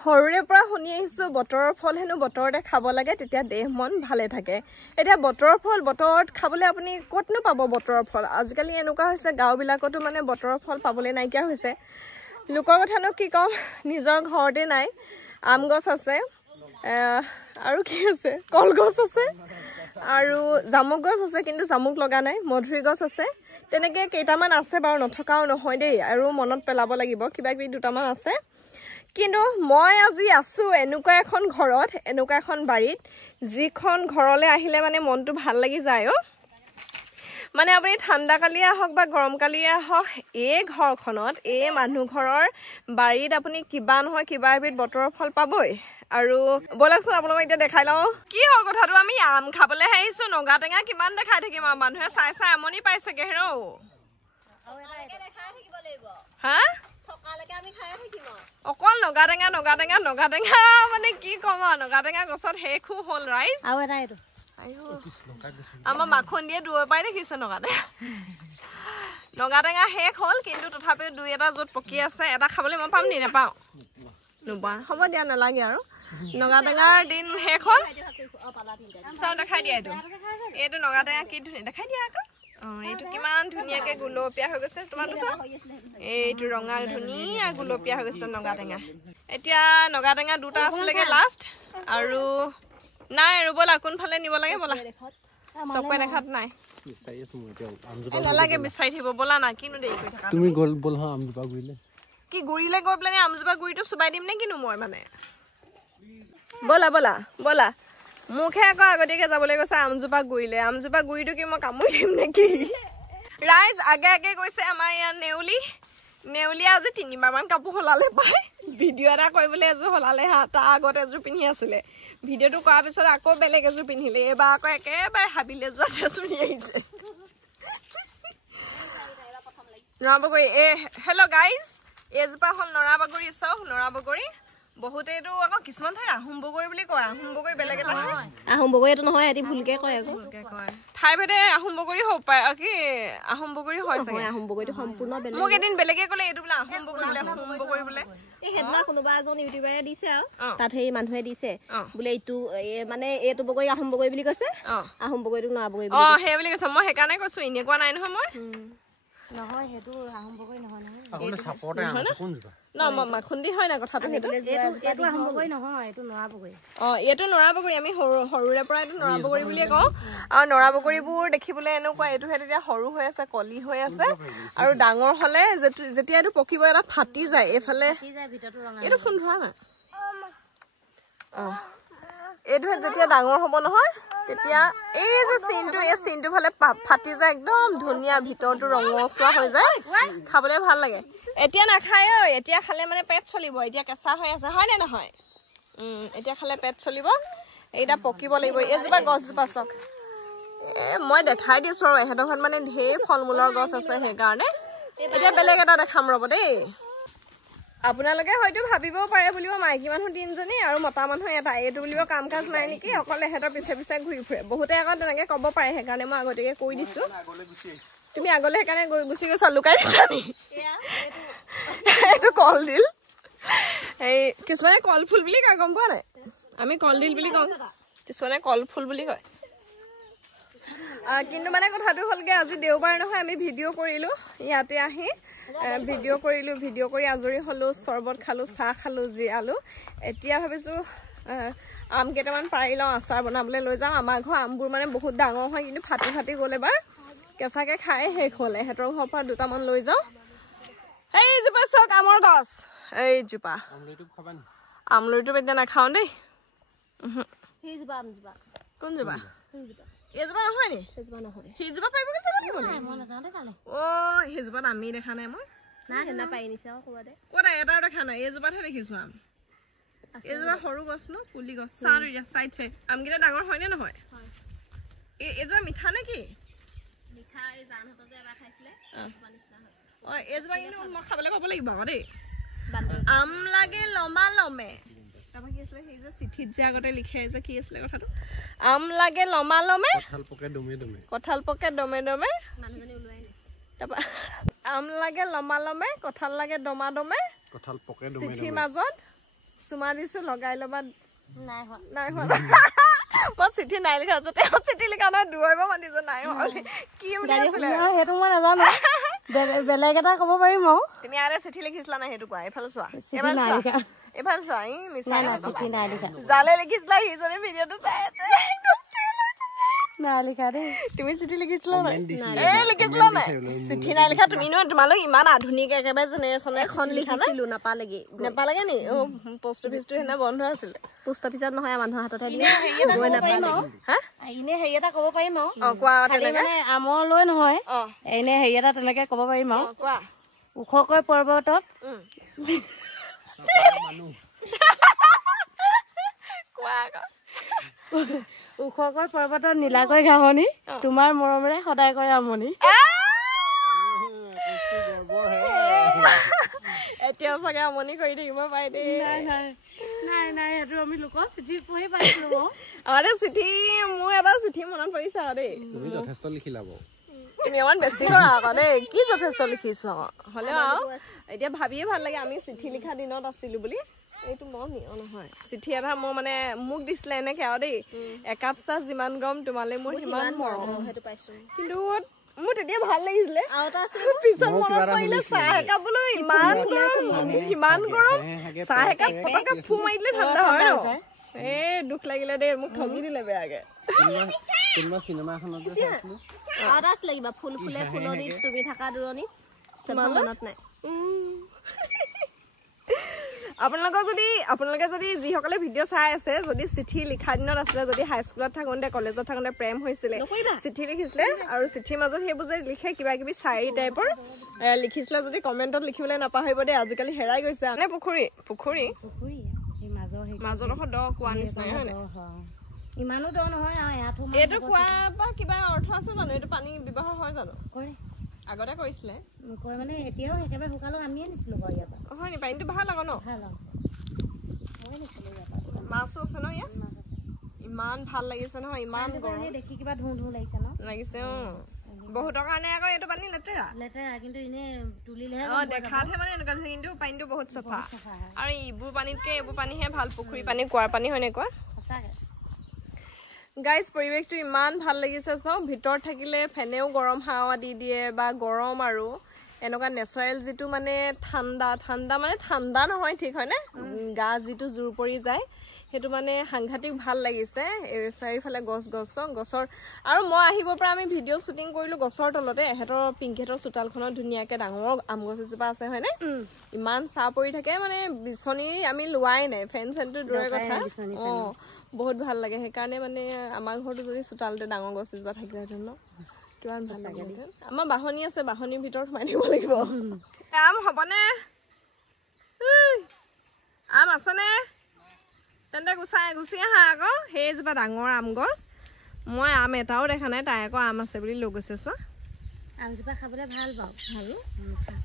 সৰুৰে পৰা শুনি আহিছো বতৰৰ ফল হেনো বতৰতে খাব লাগে তেতিয়া দেহ মন ভালে থাকে এতিয়া বতৰৰ ফল বতৰত খাবলৈ আপুনি ক'তনো পাব বতৰৰ ফল আজিকালি এনেকুৱা হৈছে গাঁওবিলাকতো মানে বতৰৰ ফল পাবলৈ নাইকিয়া হৈছে লোকৰ কথানো কি কম নিজৰ ঘৰতে নাই আম গছ আছে আৰু কি আছে কলগছ আছে আৰু জামুক গছ আছে কিন্তু জামুক লগা নাই মধুৰি গছ আছে তেনেকৈ কেইটামান আছে বাৰু নথকাও নহয় দেই আৰু মনত পেলাব লাগিব কিবা কিবি দুটামান আছে কিন্তু মই আজি আছো এনেকুৱা এখন ঘৰত এনেকুৱা এখন বাৰীত যিখন ঘৰলৈ আহিলে মানে মনটো ভাল লাগি যায় মানে আপুনি ঠাণ্ডা কালিয়ে আহক বা গৰম কালিয়ে আহক এই ঘৰখনত এই মানুহ ঘৰৰ বাৰীত আপুনি কিবা নহয় কিবা এবিধ বতৰৰ ফল পাবই আৰু বলকচোন আপোনালোকক এতিয়া দেখাই লওঁ কি হ'ল কথাটো আমি আম খাবলৈ আহিছো নগা টেঙা কিমান দেখাই থাকিম আৰু মানুহে চাই চাই আমনি পাইছেগে হেৰৌ হা অকল নগা টেঙা মানে কি কম আৰু নগা টেঙা গছত শেষো হ'ল ৰাইজ আমাৰ মাখন দিয়ে দূৰৰ পৰাই দেখিছে নগা টেঙা শেষ হ'ল কিন্তু তথাপিও দুই এটা য'ত পকি আছে এটা খাবলৈ মই পাম নি নাপাওঁ নোপোৱা হ'ব দিয়া নালাগে আৰু নগা টেঙাৰ দিন শেষ হ'ল চাওঁ দেখাই দিয়া এইটো নগা টেঙা কি ধুনীয়া দেখাই দিয়া আকৌ এইটো কিমান ধুনীয়াকৈ গুলপীয়া হৈ গৈছে তোমাৰ এইটো ৰঙা ধুনীয়া গুলপীয়া হৈ গৈছে নগা টেঙা এতিয়া নগা টেঙা দুটা আছিলেগে লাষ্ট আৰু নাই আৰু ব'লা কোনফালে নিব লাগে ব'লা চকুৱে দেখাত নাই নালাগে বিচাৰি থাকিব ব'লা না কিনো দেৰি কৰি থাকা তুমি ব'লা আমজোপা গুৰিলে কি গুৰিলে গৈ পেলাই আমজোপা গুৰিটো চুবাই দিম নে কিনো মই মানে ব'লা ব'লা ব'লা মুখে আকৌ আগতীয়াকৈ যাবলৈ কৈছে আমজোপা গুৰিটো কি মই কামুৰি দিম নেকি ৰাইজ আগে আগে গৈছে আমাৰ ইয়াত নেউলীয়ে আজি 3বাৰমান কাপোৰ সলালে পায় ভিডিঅ' এটা কৰিবলৈ এযোৰ সলালে হা তাৰ আগত এযোৰ পিন্ধি আছিলে ভিডিঅ'টো কৰাৰ পিছত আকৌ বেলেগ এযোৰ পিন্ধিলে এইবাৰ আকৌ একেবাৰে হাবিলে যোৱা ড্ৰেছ পিন্ধি আহিছে নৰা বগৰী হেল্ল' গাইজ এইজোপা হ'ল নৰা বগৰী চাওক নৰা বগৰী বহুতেটো আকৌ কিছুমান ঠাইত আহোম বগৰী বুলি কয় আহোম বগৰী বেলেগ এটা আহোম বগৰী এইটো নহয় এটি ভুলকে কয় আকৌ ঠাই ভেদে আহোম বগৰী হ'ব পাৰে কি আহোম বগৰী হয় চাগে আহোম বগৰীটো সম্পূৰ্ণ বেলেগ মোক এদিন বেলেগে ক'লে এইটো বোলে আহোম বগৰী বোলে এই সেইদিনা কোনোবা এজন ইউটিউবাৰে দিছে আৰু তাত সেই মানুহে দিছে বোলে এইটো মানে এইটো বগৰী আহোম বগৰী বুলি কৈছে আহোম বগৰীটো নৰা বগৰী সেই বুলি কৈছে মই সেইকাৰণে কৈছো এনে কোৱা নাই নহয় মই নহয় হেতু আহোম বগৰী নহয় আপুনি সাপৰতে কোনজোপা না মাখুন্দি হয় না কথাটো হেতু এটো আহোম বগৰী নহয় এটো নৰা বগৰী এটো নৰা বগৰী আমি হৰুৰে পৰা এটো নৰা বগৰী বুলিয়ে কওঁ আৰু নৰা বগৰীবোৰ দেখিবলৈ এনেকুৱা এটো হেতু এতিয়া হৰু হৈ আছে কলি হৈ আছে আৰু ডাঙৰ হলে যেতিয়া এটো পকিব এটা ফাটি যায় এফালে এটো ফোন ধৰা না এইটো যেতিয়া ডাঙৰ হ'ব নহয় তেতিয়া এই যে চিনটো ফালে ফাটি যায় একদম ধুনীয়া ভিতৰটো ৰঙচুৱা হৈ যায় খাবলৈ ভাল লাগে এতিয়া নাখায় এতিয়া খালে মানে পেট চলিব এতিয়া কেঁচা হৈ আছে হয় নে নহয় এতিয়া খালে পেট চলিব এইটা পকিব লাগিব এইজোপা গছজোপা চাওক মই দেখাই দিছো আৰু এহেতৰ ঘৰত মানে ঢেৰ ফল মূলৰ গছ আছে সেইকাৰণে এতিয়া বেলেগ এটা দেখাম ৰ'ব দেই আপোনালোকে হয়তো ভাবিবও পাৰে বুলিব মাইকী মানুহ 3জনী আৰু মতা মানুহ এটা এইটো বুলিব কাম কাজ নাই নেকি অকল এহেতৰ পিছে পিছে ঘূৰি ফুৰে বহুতে আকৌ তেনেকৈ ক'ব পাৰে সেইকাৰণে মই আগতীয়াকৈ কৈ দিছো তুমি আগলৈ সেইকাৰণে গুচি গৈছা লুকাই দিছা নি এইটো কলডিল এই কিছুমানে কলফুল বুলি কয় গম পোৱা নাই আমি কলডিল বুলি কওঁ কিছুমানে কলফুল বুলি কয় কিন্তু মানে কথাটো হ'লগে আজি দেওবাৰ নহয় আমি ভিডিঅ' কৰিলোঁ ইয়াতে আহি ভিডিঅ' কৰি আজৰি হ'লোঁ চৰ্বত খালোঁ চাহ খালোঁ জিৰালোঁ এতিয়া ভাবিছোঁ আম কেইটামান পাৰি লওঁ আচাৰ বনাবলৈ লৈ যাওঁ আমাৰ ঘৰ আমবোৰ মানে বহুত ডাঙৰ হয় কিন্তু ফাটি গ'ল এবাৰ কেঁচাকৈ খাই শেষ হ'ল এহেঁতৰ ঘৰৰ পৰা দুটামান লৈ যাওঁ এইজোপা চাওক আমৰ গছ এইজোপা আমলৰিটো এতিয়া নাখাওঁ দেই কোনজোপা এইজোপা নহয় নি সেইজোপা পাৰিব সেইজোপাত আমি দেখা নাই মই এটা দেখা নাই এইজোপাতহে দেখিছো আম এইজোপা সৰু গছ ন পুলি গছ চাইড আমকেইটা ডাঙৰ হয় নে নহয় এইজোপা মিঠা নে কি এইজোপা কিন্তু মই খাবলৈ পাব লাগিব আকৌ দেই আম লাগে লমা লমে কি আছিলে সেই যে চিঠিত যে আগতে লিখে যে কি আছিলে কথাটো আম লাগে লমা লমে কঁঠাল পকে দমে দমে তাৰপৰা আম লাগে লমা লমে কঁঠাল লাগে দমা দমে কঁঠাল পকে দমে চিঠিৰ মাজত চুমা দিছো লগাই ল'বা নাই হোৱা নাই হোৱা মই চিঠি নাই লিখা আছে তেওঁ চিঠি লিখা নাই দুৱাইব মানিছে নাই হোৱা কি বুলি আছিলে সেইটো মই নাজানো বেলেগ এটা ক'ব পাৰিম আৰু তুমি আৰে চিঠি লিখিছিলা না সেইটো কোৱা এইফালে চোৱা এইফালে চোৱা ই মিছা চিঠি নাই লিখা জালে লিখিছিলা সিজনে ভিডিঅ'টো চাই আছে নাই লিখা দেই তুমি চিঠি লিখিছিলা নাই এই লিখিছিলা নাই চিঠি নাই লিখা তুমি নো তোমালোক ইমান আধুনিক একেবাৰে জেনেৰেশ্যনে এখন লিখিছিলো নাপালেগে নি পোষ্ট অফিচটো সেনা বন্ধ আছিলে পোষ্ট অফিচত নহয় মানুহৰ হাততে দিয়ে গৈ নাপালে হা এনে হেৰি এটা ক'ব পাৰিম আৰু কোৱা মানে আমলৈ নহয় এনে হেৰি এটা তেনেকে ক'ব পাৰিম আৰু কোৱা ওখকৈ পৰ্বতত কোৱা ওখকৈ পৰ্বতত নীলাকৈ ঘাঁহনি তোমাৰ মৰমেৰে সদায় কৰে আমনি এতিয়াও চাগে আমনি কৰি থাকিব পাৰে দেই নাই সেইটো আমি লোকৰ চিঠি পঢ়ি পাইছিলো আৰে চিঠি মোৰ এটা চিঠি মনত পৰিছে আৰু দেই তুমি যথেষ্ট লিখিলা বাৰু তুমি অকমান বেছি কৰা আকৌ দেই কি যথেষ্ট লিখিছো আকৌ হ'লেও আৰু এতিয়া ভাবিয়ে ভাল লাগে আমি চিঠি লিখা দিনত আছিলো বুলি এইটো মই নহয় চিঠি এটা মই মানে মোক দিছিলে এনেকে আৰু দেই একাপ চাহ যিমান গৰম তোমালে মোৰ সিমান মৰম সেইটো পাইছো কিন্তু মোৰ তেতিয়া ভাল লাগিছিলে পিছত মনত পৰিলে চাহ একাপ বোলো ইমান গৰম চাহ একাপ পটককে ফু মাৰি দিলে ঠাণ্ডা হয় ন দুখ লাগিলে দেই মোক ঠগি দিলে বেয়াকে কোনোবা চিনেমা এখনত আছিলে কিবা ফুল ফুলে ফুলনিত তুমি থকা দূৰণিত মনত নাই আপোনালোকে যদি যিসকলে ভিডিঅ' চাই আছে যদি চিঠি লিখা দিনত আছিলে যদি হাইস্কুলত থাকোঁতে কলেজত থাকোঁতে প্ৰেম হৈছিলে চিঠি লিখিছিলে আৰু চিঠিৰ মাজত সেইবোৰ যে লিখে কিবা কিবি চাৰি টাইপৰ লিখিছিলে যদি কমেণ্টত লিখিবলৈ নাপাহৰিব দেই আজিকালি হেৰাই গৈছে মানে পুখুৰী মাজত আকৌ দ কোৱা নিচিনাই হয় নাই ইমানো দ নহয় এইটো কোৱা বা কিবা অৰ্থ আছে জানো এইটো পানী ব্যৱহাৰ হয় জানো কৰে আগতে কৰিছিলে মানে এতিয়াও একেবাৰে শুকালো আমিয়ে নিছিলো বাৰু ইয়াৰ পৰা হয় নি পানীটো ভাল আকৌ ন ভাল মই নিছিলো ইয়াৰ পৰা মাছো আছে ন ইয়াত ইমান ভাল লাগিছে নহয় ইমান গৰম দেখি কিবা ধুঁ লাগিছে ন লাগিছে বহুতৰ কাৰণে আকৌ এইটো পানী লেতেৰা কিন্তু এনে তুলিলেহে দেখাতহে মানে এনেকুৱা লাগিছে কিন্তু পানীটো বহুত চাফা আৰু এইবোৰ পানীতকে এইবোৰ পানীহে ভাল পুখুৰী পানী কুঁৱাৰ পানী হয় নে কোৱা সঁচাকে গাইজ পৰিৱেশটো ইমান ভাল লাগিছে চাওক ভিতৰত থাকিলে ফেনেও গৰম হাৱা দি দিয়ে বা গৰম আৰু এনেকুৱা নেচাৰেল যিটো মানে ঠাণ্ডা মানে ঠাণ্ডা নহয় ঠিক হয়নে গা যিটো জোৰ পৰি যায় সেইটো মানে সাংঘাতিক ভাল লাগিছে চাৰিওফালে গছৰ আৰু মই আহিব পৰা আমি ভিডিঅ' শ্বুটিং কৰিলো গছৰ তলতে এহেঁতৰ পিংকেটৰ চোতালখনত ধুনীয়াকৈ ডাঙৰ আম গছ এজোপা আছে হয়নে ইমান চাহ পৰি থাকে মানে বিচনী আমি লোৱাই নাই ফেন চেনটো দূৰৰে কথা বহুত ভাল লাগে সেইকাৰণে মানে আমাৰ ঘৰটো যদি চোতালতে ডাঙৰ গছ এজোপা থাকিলেহেঁতেন ন কিমান ভাল লাগিলেহেঁতেন আমাৰ বাহনী আছে বাহনীৰ ভিতৰত সোমাই দিব লাগিব আম হ'বনে আম আছেনে তেন্তে গুচি আহা আকৌ সেইজোপা ডাঙৰ আম গছ মই আম এটাও দেখা নাই তাই আকৌ আম আছে বুলি লৈ গৈছে চোৱা আমজোপা খাবলৈ ভাল পাওঁ ভাল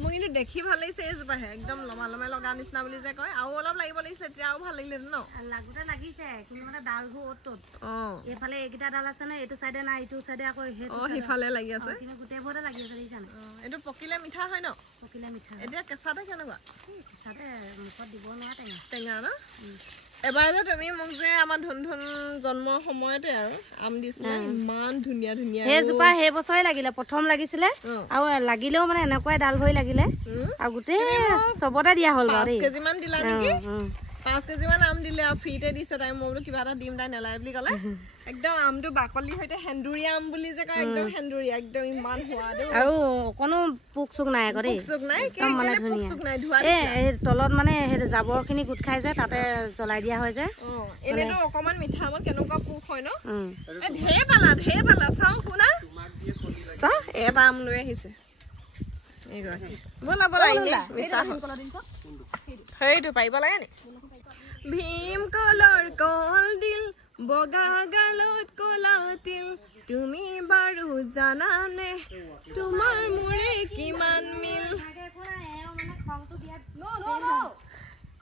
মোৰ কিন্তু দেখি ভাল লাগিছে এইজোপাহে একদম লমাই লগা নিচিনা বুলি যে কয় আৰু অলপ লাগিব লাগিছে এতিয়া আৰু ভাল লাগিলে ন লাগোতে লাগিছে কিন্তু মানে ডালবোৰ অত এইফালে এইকেইটা ডাল আছে নে এইটো চাইডে নাই ইটো চাইডে আকৌ সিফালে লাগি আছে গোটেইবোৰতে লাগি আছে দেখিছানে এইটো পকিলে মিঠা হয় ন পকিলে মিঠা এতিয়া কেঁচাতে কেনেকুৱা কেঁচাতে মুখত দিব নোৱাৰা টেঙা ন এবাৰ যে তুমি মোক যে আমাৰ ধুন জন্মৰ সময়তে আৰু আম দিছিলে ইমান ধুনীয়া সেইজোপা সেই বছৰে লাগিলে প্ৰথম লাগিছিলে আৰু লাগিলেও মানে এনেকুৱাই ডাল ভৰি লাগিলে আৰু গোটেই চবতে দিয়া হ'ল 5 কেজি মান দিলা নেকি 5 কেজি মান আম দিলে আৰু ফ্ৰীতে দিছে তাই মই বোলো কিবা এটা দিম তাই নেলাই বুলি ক'লে একদম আমটো বাকলিৰ সৈতে সেন্দুৰীয়া আম বুলি যে কয় একদম সেন্দুৰীয়া একদম ইমান সোৱাদ আৰু কোনো পোক চোক নাই আকৌ দেই মানে ধুনীয়া এই তলত মানে সেই জাবৰখিনি গোট খাই যে তাতে জ্বলাই দিয়া হয় যে এনেতো অকমান মিঠা আমত কেনেকুৱা পোক হয় ন ঢেৰ পালা চাওঁ শুনা চাহ এটা আম লৈ আহিছে বলা সেইটো পাৰিব লাগে নি ভীম কলৰ কলডিল বগা গালত কলা তিল তুমি বাৰু জানানে তোমাৰ মোৰে কিমান মিল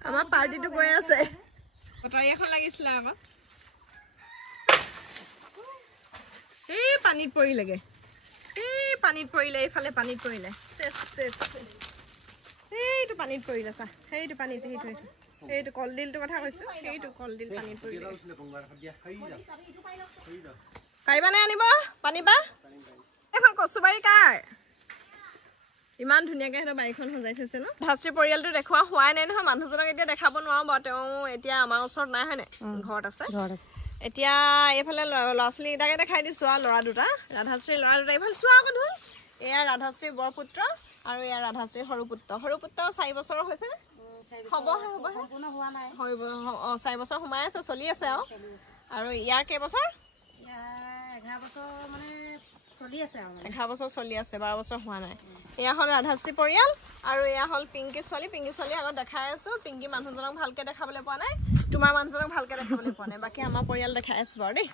আমাৰ পাৰ্টিটো গৈ আছে কটাৰী এখন লাগিছিলে আকৌ এই পানীত পৰিলেগে এইফালে পানীত পৰিলে এইটো পানীত পৰিলে চা সেইটো পানীত এইটো কলডিলটোৰ কথা কৈছো সেইটো কলডিল পানীত পৰিলে পাৰিবানে আনিব পানীবা এখন কচুবাৰী কাৰ ইমান ধুনীয়াকৈ সেইটো বাৰীখন সজাই থৈছে ন ভাস্ত্ৰী পৰিয়ালটো দেখুওৱা হোৱাই নাই নহয় মানুহজনক এতিয়া দেখাব নোৱাৰো বাৰু তেওঁ এতিয়া আমাৰ ওচৰত নাই হয়নে ঘৰত আছে এতিয়া এইফালে ল'ৰা ছোৱালীকেইটাকে দেখাই দিছোঁ আৰু ল'ৰা দুটা ৰাধাশ্ৰীৰ ল'ৰা দুটা এইফালে চোৱা আকৌ ধুই এয়া ৰাধাশ্ৰীৰ বৰ পুত্ৰ আৰু এয়া ৰাধাশ্ৰীৰ সৰু পুত্ৰ 4 বছৰৰ হৈছেনে হ'ব 4 বছৰ সোমাই আছে চলি আছে আৰু ইয়াৰ কেইবছৰ 11 বছৰ চলি আছে 12 বছৰ হোৱা নাই এয়া হ'ল ৰাধাশ্ৰী পৰিয়াল আৰু এয়া হ'ল পিংকি ছোৱালী আগত দেখাই আছো পিংকি মানুহজনক ভালকে দেখাবলৈ পোৱা নাই তোমাৰ মানুহজনক ভালকে দেখাবলৈ পোৱা নাই বাকী আমাৰ পৰিয়াল দেখাই আছো বাৰু দেই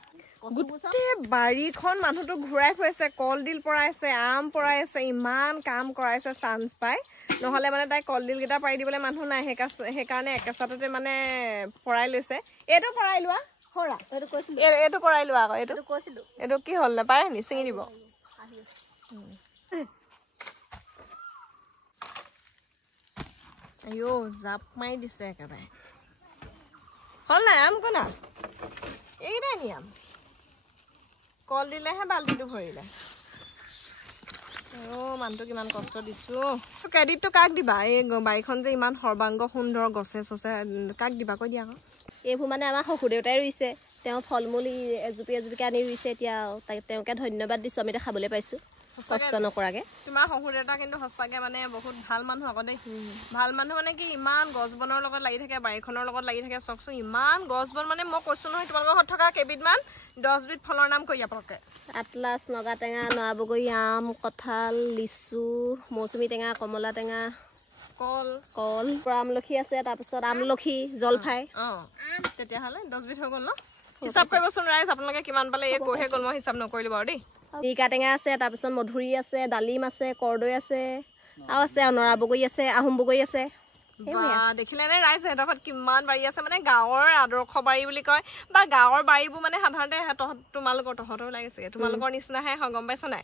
গোটেই বাৰীখন মানুহটো ঘূৰাই ফুৰাইছে কলডিল পৰাইছে আম পৰাইছে ইমান কাম কৰাইছে চান্স পাই নহ'লে মানে তাই কলডিল কেইটা পাৰি দিবলৈ মানুহ নাই সেইকাৰণে একেচাটতে মানে পৰাই লৈছে এইটো পৰাই লোৱা এইটো পৰাই লোৱা আকৌ এইটো কৈছিলো এইটো কি হ'ল নাপায় নি ছিঙি দিব আইঅ জাপ মাৰি দিছে একেবাৰে হ'ল নাই আম কোনা এইকেইটাই নি আম কল দিলেহে বাল্টিটো ভৰিলে মানুহটো কিমান কষ্ট দিছো ক্ৰেডিটটো কাক দিবা এই বাৰীখন যে ইমান সৰ্বাংগ সুন্দৰ গছে চছে কাক দিবা কৈ দিয়া আকৌ এইবোৰ মানে আমাৰ শহুৰ দেউতাই ৰুইছে তেওঁ ফল মূল এজুপি আনি ৰুইছে এতিয়া তেওঁকে ধন্যবাদ দিছোঁ আমি এতিয়া খাবলৈ পাইছোঁ কষ্ট নকৰাকৈ তোমাৰ শহুৰ দেউতা কিন্তু সঁচাকৈ মানে বহুত ভাল মানুহ আকৌ দেই ভাল মানুহ মানে কি ইমান গছ বনৰ লগত লাগি থাকে বাৰীখনৰ লগত লাগি থাকে চাওকচোন ইমান গছ বন মানে মই কৈছোঁ নহয় তোমালোকৰ ঘৰত থকা কেইবিধমান 10 বিধ ফলৰ নাম কৈ আপোনালোকে আটলাছ নগাটেঙা নৰা আম কঁঠাল লিচু মৌচুমী টেঙা কমলা টেঙা কল আমলখি আছে তাৰপিছত আমলখি জলফাই তেতিয়াহ'লে 10 বিধ হৈ গ'ল ন হিচাপ কৰিবচোন ৰাইজ আপোনালোকে কিমান পালে এই কৈহে গ'ল মই হিচাপ নকৰিলোঁ বাৰু দেই মিৰিকা টেঙা আছে তাৰপিছত মধুৰি আছে ডালিম আছে কৰ্দৈ আছে আৰু আছে নৰা বগৰী আছে আহোম বগৰী আছে দেখিলে নে ৰাইজ সিহঁতৰ কিমান বাৰী আছে মানে গাঁৱৰ আদৰ্শ বাৰী বুলি কয় বা গাঁৱৰ বাৰীবোৰ মানে সাধাৰণতে তহঁতৰ লাগিছে তোমালোকৰ নিচিনাহে হয় গম পাইছা নাই